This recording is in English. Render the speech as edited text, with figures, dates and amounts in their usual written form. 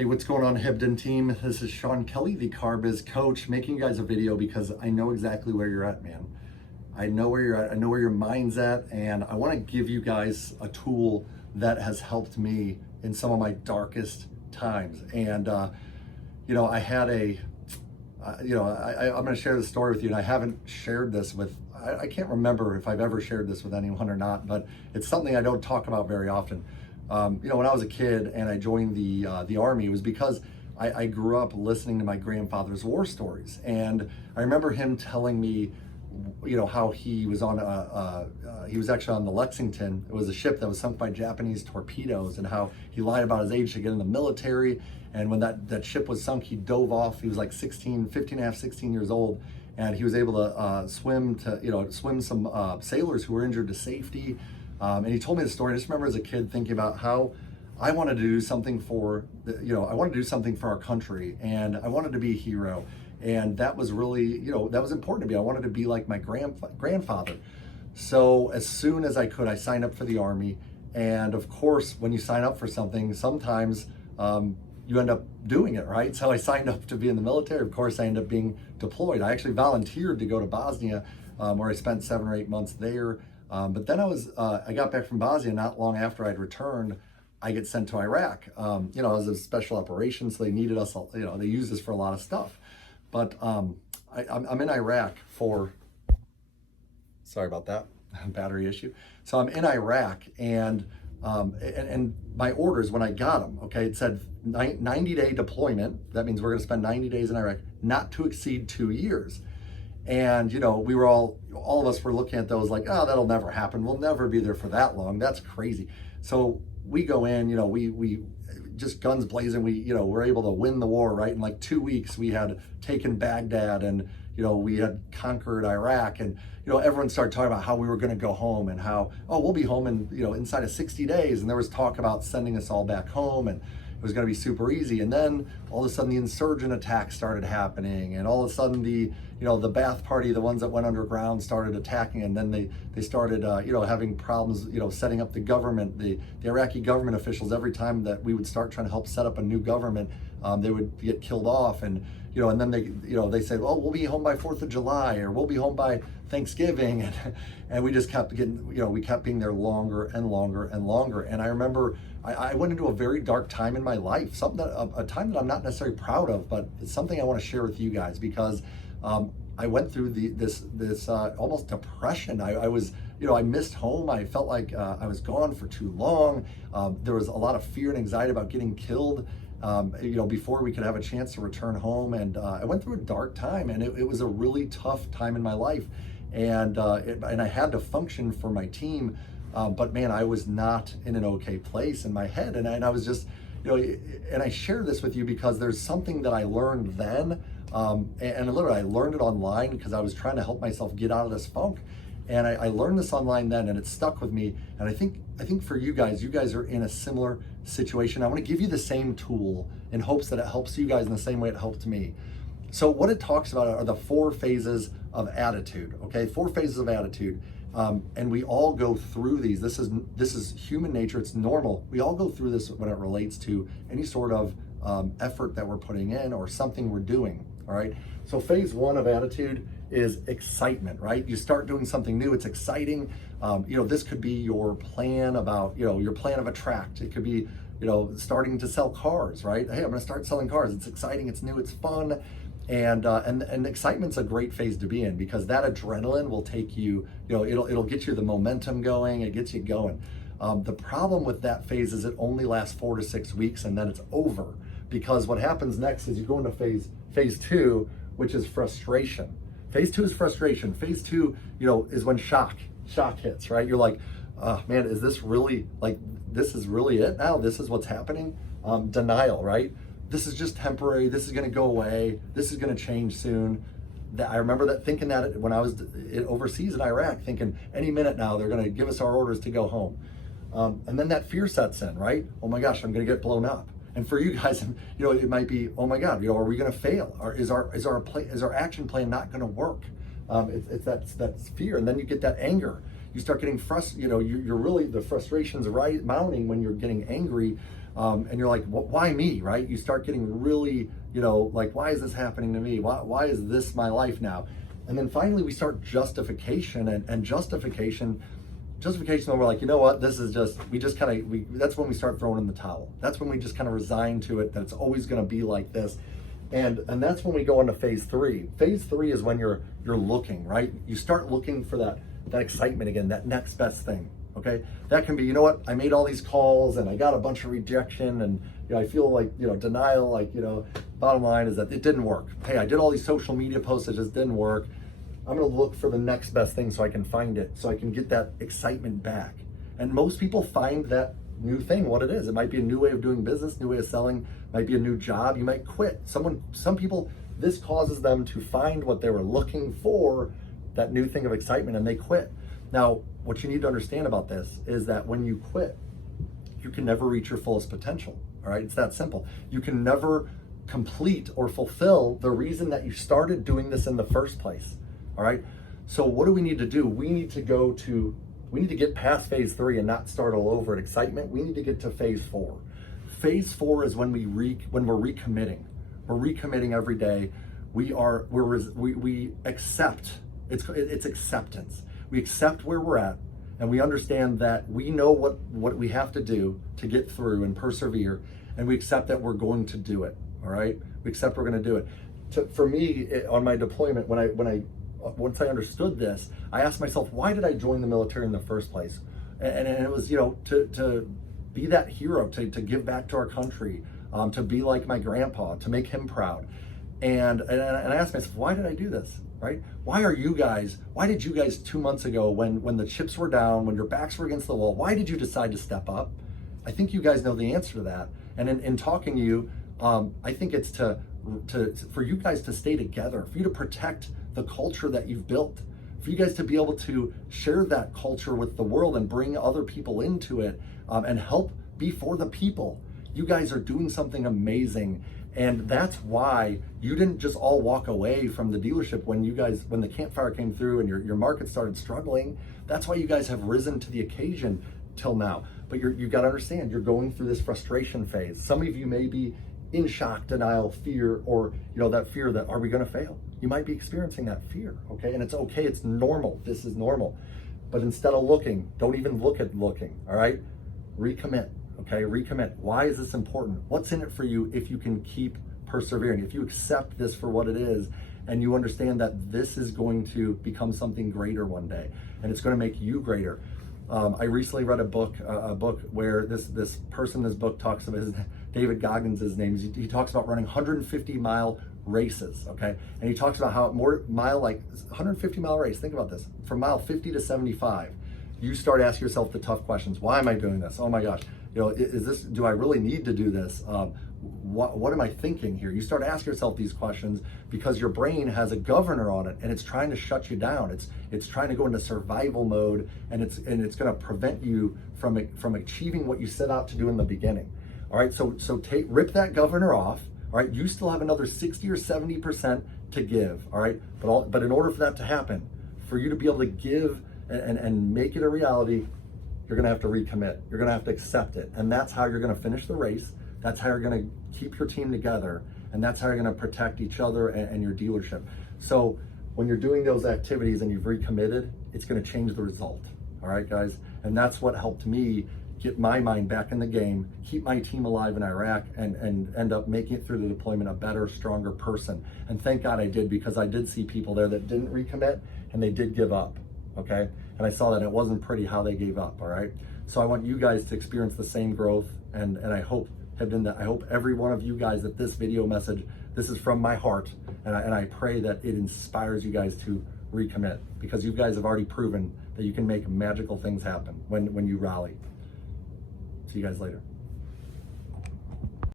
Hey, what's going on, Hebden team? This is Sean Kelley, the Car Biz Coach, making you guys a video because I know exactly where you're at, man. I know where you're at. I know where your mind's at, and I want to give you guys a tool that has helped me in some of my darkest times. And I had I'm going to share this story with you, and I haven't shared this with. I can't remember if I've ever shared this with anyone or not, but it's something I don't talk about very often. When I was a kid and I joined the Army, it was because I grew up listening to my grandfather's war stories. And I remember him telling me, how he was on he was actually on the Lexington. It was a ship that was sunk by Japanese torpedoes, and how he lied about his age to get in the military. And when that ship was sunk, he dove off. He was like 15 and a half, 16 years old. And he was able to swim some sailors who were injured to safety. And he told me the story. I just remember as a kid thinking about how I wanted to do something for our country, and I wanted to be a hero. And that was really, that was important to me. I wanted to be like my grandfather. So as soon as I could, I signed up for the Army. And of course, when you sign up for something, sometimes you end up doing it, right? So I signed up to be in the military. Of course, I ended up being deployed. I actually volunteered to go to Bosnia, where I spent 7 or 8 months there. But then I got back from Bosnia. Not long after I'd returned, I get sent to Iraq. I was a special operations, so they needed us. They used us for a lot of stuff. But I'm in Iraq for. Sorry about that, battery issue. So I'm in Iraq, and my orders when I got them, okay, it said 90-day deployment. That means we're going to spend 90 days in Iraq, not to exceed 2 years. And, we were all of us were looking at those like, oh, that'll never happen. We'll never be there for that long. That's crazy. So we go in, we just guns blazing. We're able to win the war, right? In like 2 weeks, we had taken Baghdad, and, we had conquered Iraq, and, everyone started talking about how we were going to go home, and how, we'll be home in, inside of 60 days. And there was talk about sending us all back home, and it was going to be super easy. And then all of a sudden the insurgent attacks started happening, and all of a sudden the Ba'ath Party, the ones that went underground, started attacking. And then they started having problems setting up the government. The Iraqi government officials, every time that we would start trying to help set up a new government, they would get killed off. And and then they said, oh, we'll be home by 4th of July, or we'll be home by Thanksgiving. And we just kept getting, we kept being there longer and longer and longer. And I remember I went into a very dark time in my life, a time that I'm not necessarily proud of, but it's something I want to share with you guys, because I went through this almost depression. I was, I missed home. I felt like I was gone for too long. There was a lot of fear and anxiety about getting killed, before we could have a chance to return home. And I went through a dark time, and it was a really tough time in my life. And I had to function for my team. But man, I was not in an okay place in my head. And I was just, and I share this with you because there's something that I learned then. And literally I learned it online because I was trying to help myself get out of this funk. And I learned this online then, and it stuck with me. And I think for you guys are in a similar situation. I want to give you the same tool in hopes that it helps you guys in the same way it helped me. So what it talks about are the 4 phases of attitude, okay? 4 phases of attitude. And we all go through these. This is human nature. It's normal. We all go through this when it relates to any sort of effort that we're putting in or something we're doing, all right? So phase 1 of attitude is excitement, right? You start doing something new. It's exciting. This could be your plan about, your plan of a tract. It could be, starting to sell cars, right? Hey, I'm going to start selling cars. It's exciting. It's new. It's fun. And excitement's a great phase to be in, because that adrenaline will take you, it'll get you the momentum going. It gets you going. The problem with that phase is it only lasts 4 to 6 weeks, and then it's over, because what happens next is you go into phase 2, which is frustration. Phase 2 is frustration. Phase 2, is when shock hits, right? You're like, oh man, is this really, this is really it now? This is what's happening? Denial, right? This is just temporary. This is going to go away. This is going to change soon. I remember thinking that when I was overseas in Iraq, thinking any minute now they're going to give us our orders to go home. And then that fear sets in, right? Oh my gosh, I'm going to get blown up. And for you guys, it might be, oh my God, are we going to fail? Or is our action plan not going to work? It's that fear, and then you get that anger. You start getting frustrated, you're really, the frustration's mounting when you're getting angry, and you're like, why me, right? You start getting really, like, why is this happening to me? Why is this my life now? And then finally we start justification, and justification when we're like, you know what, this is just, that's when we start throwing in the towel. That's when we just kind of resign to it, that it's always going to be like this. And that's when we go into phase 3. Phase 3 is when you're looking, right? You start looking for that excitement again, that next best thing, okay? That can be, you know what, I made all these calls and I got a bunch of rejection, and I feel like, denial, like, bottom line is that it didn't work. Hey, I did all these social media posts, it just didn't work. I'm gonna look for the next best thing so I can find it, so I can get that excitement back. And most people find that new thing, what it is. It might be a new way of doing business, new way of selling, might be a new job. You might quit. Some people, this causes them to find what they were looking for, that new thing of excitement, and they quit. Now, what you need to understand about this is that when you quit, you can never reach your fullest potential, all right? It's that simple. You can never complete or fulfill the reason that you started doing this in the first place, all right? So what do we need to do? We need to get past phase 3 and not start all over at excitement. We need to get to phase 4. Phase 4 is when we're recommitting. We're recommitting every day. We accept. It's acceptance. We accept where we're at, and we understand that we know what we have to do to get through and persevere, and we accept that we're going to do it. All right, we accept we're going to do it. For me, on my deployment, once I understood this, I asked myself, why did I join the military in the first place? And it was, to be that hero, to give back to our country, to be like my grandpa, to make him proud. And I asked myself, why did I do this, right? Why did you guys 2 months ago, when the chips were down, when your backs were against the wall, why did you decide to step up? I think you guys know the answer to that. And in talking to you, I think it's for you guys to stay together, for you to protect the culture that you've built, for you guys to be able to share that culture with the world and bring other people into it, and help be for the people. You guys are doing something amazing. And that's why you didn't just all walk away from the dealership when the campfire came through and your market started struggling. That's why you guys have risen to the occasion till now. But you got to understand, you're going through this frustration phase. Some of you may be in shock, denial, fear, or that fear that, are we going to fail? You might be experiencing that fear, okay? And it's okay, it's normal. This is normal. But instead of looking, don't even look at looking, all right? Recommit, okay? Recommit. Why is this important? What's in it for you if you can keep persevering? If you accept this for what it is, and you understand that this is going to become something greater one day, and it's going to make you greater. I recently read a book where this person in this book talks about, David Goggins' name. He talks about running 150-mile races, okay? And he talks about how 150-mile race, think about this, from mile 50 to 75, you start asking yourself the tough questions. Why am I doing this? Oh my gosh, do I really need to do this? What am I thinking here? You start asking yourself these questions because your brain has a governor on it, and it's trying to shut you down. It's trying to go into survival mode, and it's going to prevent you from achieving what you set out to do in the beginning. All right, so rip that governor off. All right, you still have another 60 or 70% to give. All right, but in order for that to happen, for you to be able to give and make it a reality, you're going to have to recommit. You're going to have to accept it, and that's how you're going to finish the race. That's how you're going to keep your team together, and that's how you're going to protect each other and your dealership. So when you're doing those activities and you've recommitted, it's going to change the result. All right, guys, and that's what helped me get my mind back in the game, keep my team alive in Iraq, and end up making it through the deployment a better, stronger person. And thank God I did, because I did see people there that didn't recommit and they did give up, okay? And I saw that it wasn't pretty how they gave up, all right? So I want you guys to experience the same growth, and I hope I hope every one of you guys that this video message, this is from my heart, and I pray that it inspires you guys to recommit, because you guys have already proven that you can make magical things happen when you rally. See you guys later.